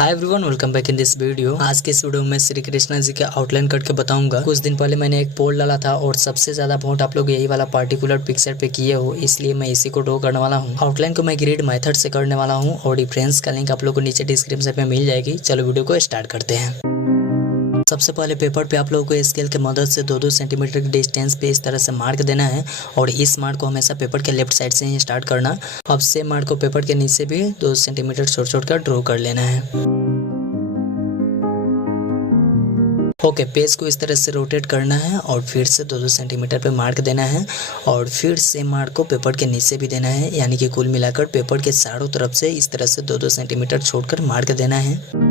Hi everyone, welcome back in this video. आज के इस वीडियो में श्री कृष्णा जी के आउटलाइन करके बताऊंगा। कुछ दिन पहले मैंने एक पोल डाला था और सबसे ज्यादा वोट आप लोग यही वाला पार्टिकुलर पिक्चर पे किए हो, इसलिए मैं इसी को ड्रॉ करने वाला हूँ। आउटलाइन को मैं ग्रिड मेथड से करने वाला हूँ और रेफरेंस का लिंक आप लोग को नीचे डिस्क्रिप्शन में मिल जाएगी। चलो वीडियो को स्टार्ट करते हैं। सबसे पहले पेपर पे आप लोगों को स्केल के मदद से 2-2 सेंटीमीटर की डिस्टेंस पे इस तरह से मार्क देना है और इस मार्क को हमेशा पेपर के लेफ्ट साइड से ही स्टार्ट करना। अब सेम मार्क को पेपर के नीचे भी 2 सेंटीमीटर छोड़ कर ड्रॉ कर लेना है। ओके, पेज को इस तरह से रोटेट करना है और फिर से 2-2 सेंटीमीटर पे मार्क देना है और फिर से मार्क को पेपर के नीचे भी देना है, यानी कि कुल मिलाकर पेपर के चारों तरफ से इस तरह से 2-2 सेंटीमीटर छोड़कर मार्क देना है।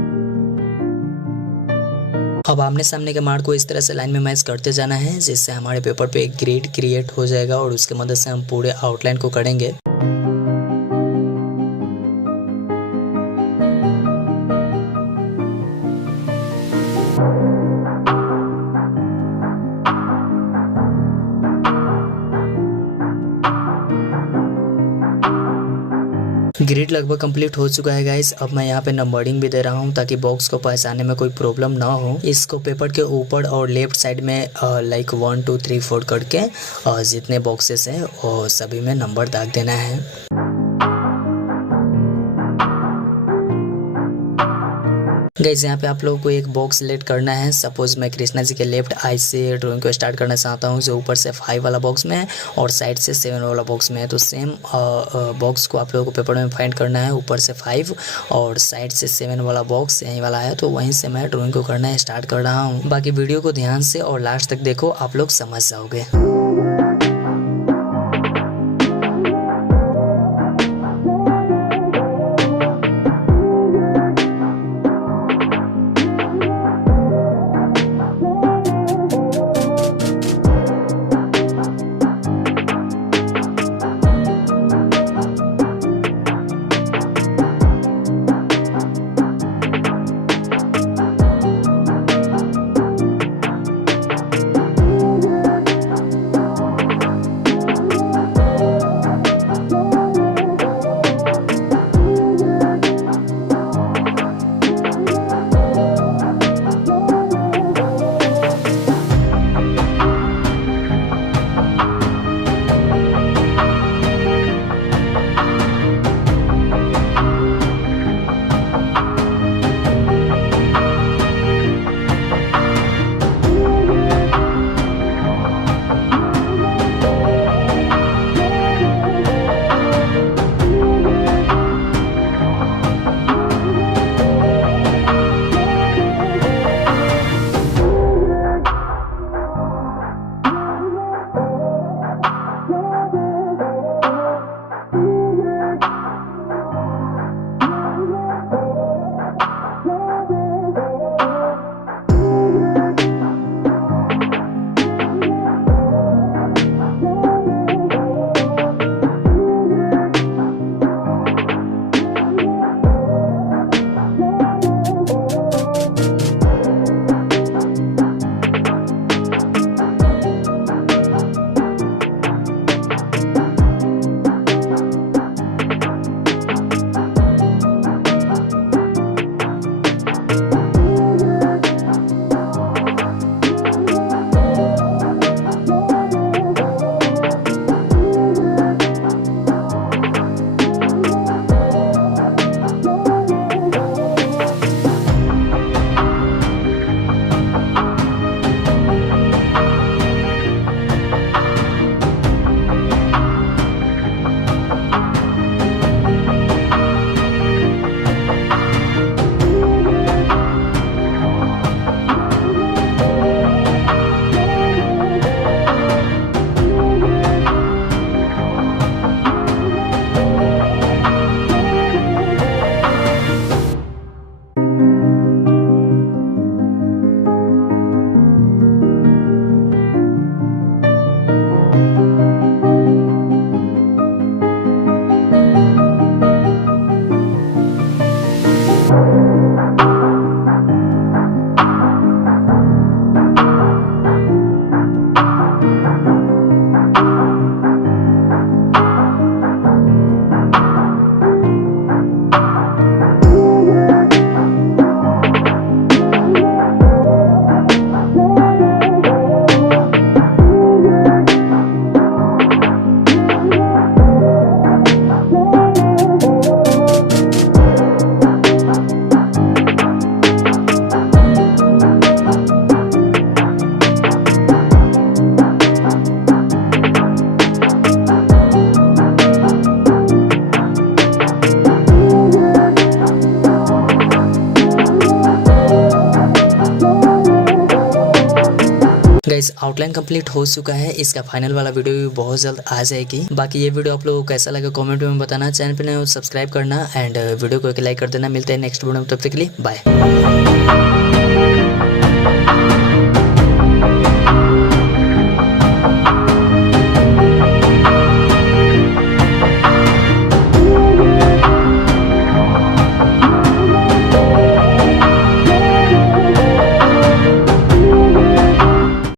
अब आमने सामने के मार्क को इस तरह से लाइन में मैच करते जाना है, जिससे हमारे पेपर पे एक ग्रिड क्रिएट हो जाएगा और उसके मदद से हम पूरे आउटलाइन को करेंगे। ग्रिड लगभग कंप्लीट हो चुका है गाइस। अब मैं यहाँ पे नंबरिंग भी दे रहा हूँ ताकि बॉक्स को पहचानने में कोई प्रॉब्लम ना हो। इसको पेपर के ऊपर और लेफ्ट साइड में लाइक 1 2 3 4 करके जितने बॉक्सेस हैं और सभी में नंबर दाग देना है। गाइस यहाँ पे आप लोगों को एक बॉक्स सिलेक्ट करना है। सपोज मैं कृष्णा जी के लेफ्ट आई से ड्राइंग को स्टार्ट करना चाहता हूँ, जो ऊपर से 5 वाला बॉक्स में है और साइड से 7 वाला बॉक्स में है। तो सेम बॉक्स को आप लोगों को पेपर में फाइंड करना है। ऊपर से 5 और साइड से 7 वाला बॉक्स यही वाला है, तो वहीं से मैं ड्राइंग को करना स्टार्ट कर रहा हूँ। बाकी वीडियो को ध्यान से और लास्ट तक देखो, आप लोग समझ जाओगे। गाइस आउटलाइन कंप्लीट हो चुका है, इसका फाइनल वाला वीडियो भी बहुत जल्द आ जाएगी। बाकी ये वीडियो आप लोगों को कैसा लगा कमेंट में बताना, चैनल पे नए हो सब्सक्राइब करना एंड वीडियो को एक लाइक कर देना। मिलते हैं नेक्स्ट वीडियो में, तब तक के लिए बाय।